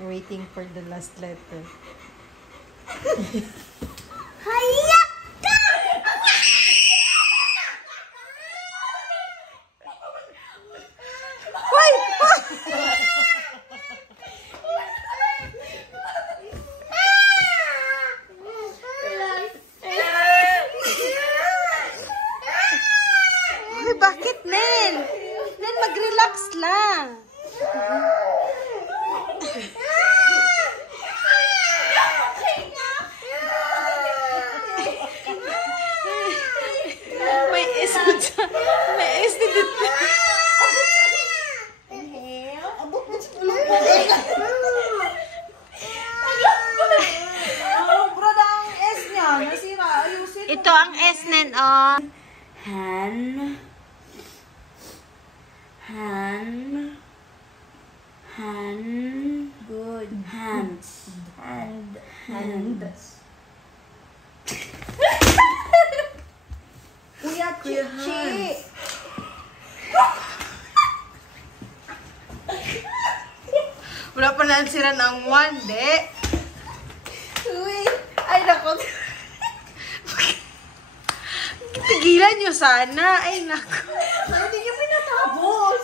Waiting for the last letter. Hayak ka! Hoy! Ay, bakit, Nen? Nen, mag-relax lang. May S dito. May S dito. Ito ang S, Nen, oh. Han. Good. Hands. Kuya Chichi. Wala pa na sila ng one, de. Wait. Ay, nako. Tigilan nyo sana. Ay, nako. Hindi niyo pinatapos.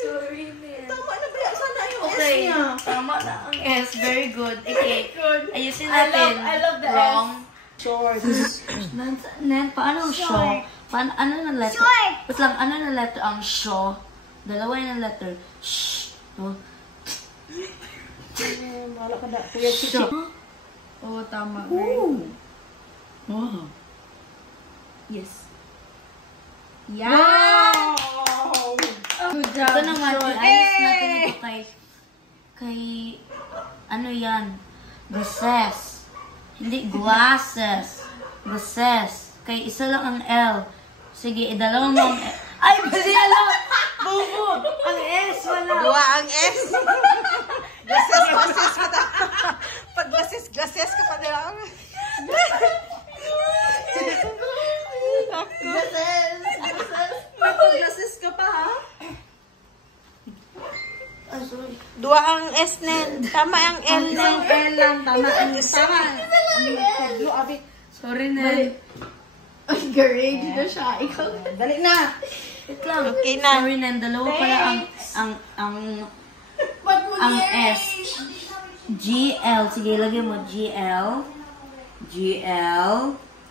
Sorry, man. Tama na ba? Sana yung S niya. Tama na ang S. Very good. Okay. Ayusin I natin. love the Wrong. Short. Nen, paano ang shaw? Paano, ano na letter? Short. Wait lang, ano na letter ang shaw? Dalawa yung letter. Shh. Oh. Wala ka na. Kuya Chichi. Oo, tama. Ooh. Wow. Yes. Wow! Good job. Ito naman, ayos natin ito kay, ano yan? Glasses. Hindi, glasses. Glasses. Kay isa lang ang L. Sige, idalawa mo ang L. Ay, mali na lang! Bubo! Ang S, wala. Dua ang S. Glasses ka na. Pag glasses ka pa nila. Glasses ka pa, ha? Ay, sorry. Dua ang S, Nen. Tama ang L, Nen. L lang. Tama. Tama. Sorry, Nen. Ay, garage na siya. Ikaw. Dali na. Wait lang. Okay na. Sorry, Nen. Dalawa pala ang S. GL. Sige, lagyan mo. GL.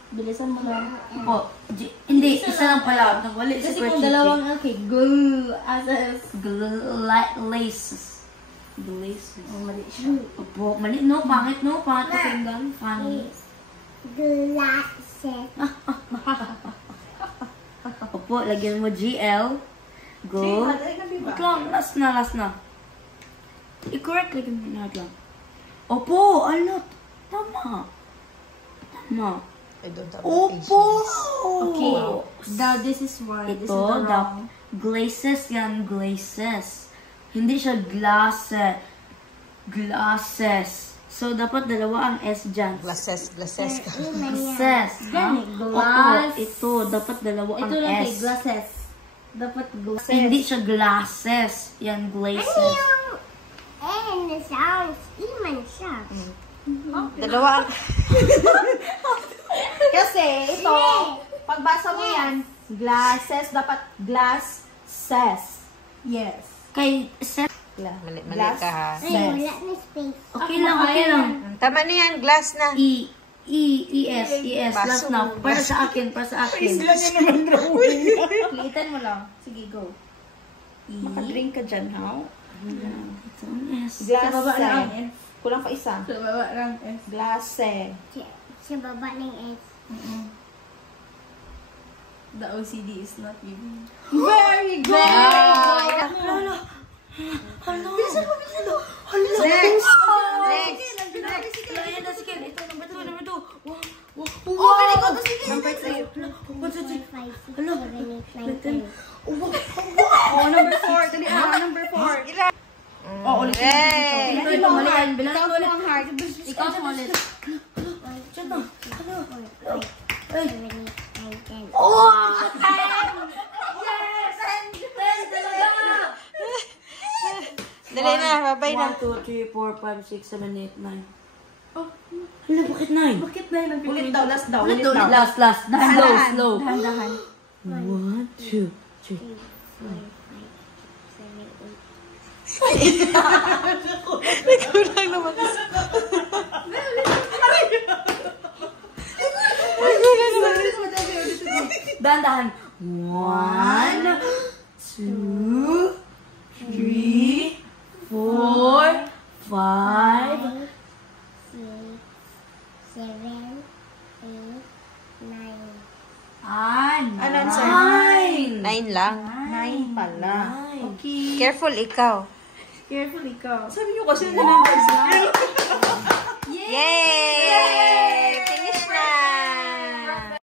Bilisan mo lang. Po. Hindi, isa lang pala. Nagwali si Kasi Kuya kung Chichi. dalawang okay, glue, Laces. Laces. Oh, mali siya. Opo, mali. No, pangit, no. Pangit pakinggan. Pangit. Glasses. Opo, lagyan mo GL. Go. Wait lang, last na. I-correct, lagyan mo na lang. Opo, ano? Tama. I don't have Opo! Okay. Now, this is why. This is the Ito, wrong. glazes yan, glazes. Hindi siya glasses. So, dapat dalawa ang S dyan. Glasses ka. Glasses. Yan, Opo, glass. ito, dapat dalawa ang Ito lang kay S. glasses. Dapat glasses. Hindi siya glasses. Yan, glazes. And sounds even siya. Dalawa ang... Kasi, ito, pagbasa mo yan, glasses, dapat glasses. Yes. Kay set. Mali ka, ha? Ay, wala na space. Okay lang. Tama na yan. Glass na. ES. Last na. Para sa akin. Liitan mo lang. Sige, go. Makadrink ka dyan, ha? Ito ang S. Glass. Sa baba lang. Kulang pa isa. Sa baba lang S. Glasse. Sa baba ng S. The OCD is not you. Very good! Hala. Next! Sige. Ito, number 2. Oh, very good! Sige! Number 3. 5, 6, 7, 8, 9, 10. Oh, number 4. Dali number 4. Oh, ulit. Ito, Ito, mali yan. Bilang Ikaw mo ulit. ang heart. Ikaw mo ulit. Diyan na. Ay. 7, 8, 9, 10. Oh! 10! Yes! 10 talaga! Dali na, babay na. 1, 2, 3, 4, 5, 6, 7, 8, 9. Hala, bakit 9? Bakit na yun? Ulit daw, last daw. Ulit daw. Last. Slow. Dahan-dahan. 1, 2, 3. Nagkurang naman. Dahan-dahan. 1, 2, 3, 4, 5. 7, 8, 9. Ano answer? 9. 9 lang. 9 pala. Okay. Careful ikaw. Careful ikaw. Sabi niyo kasi na lang. Yay!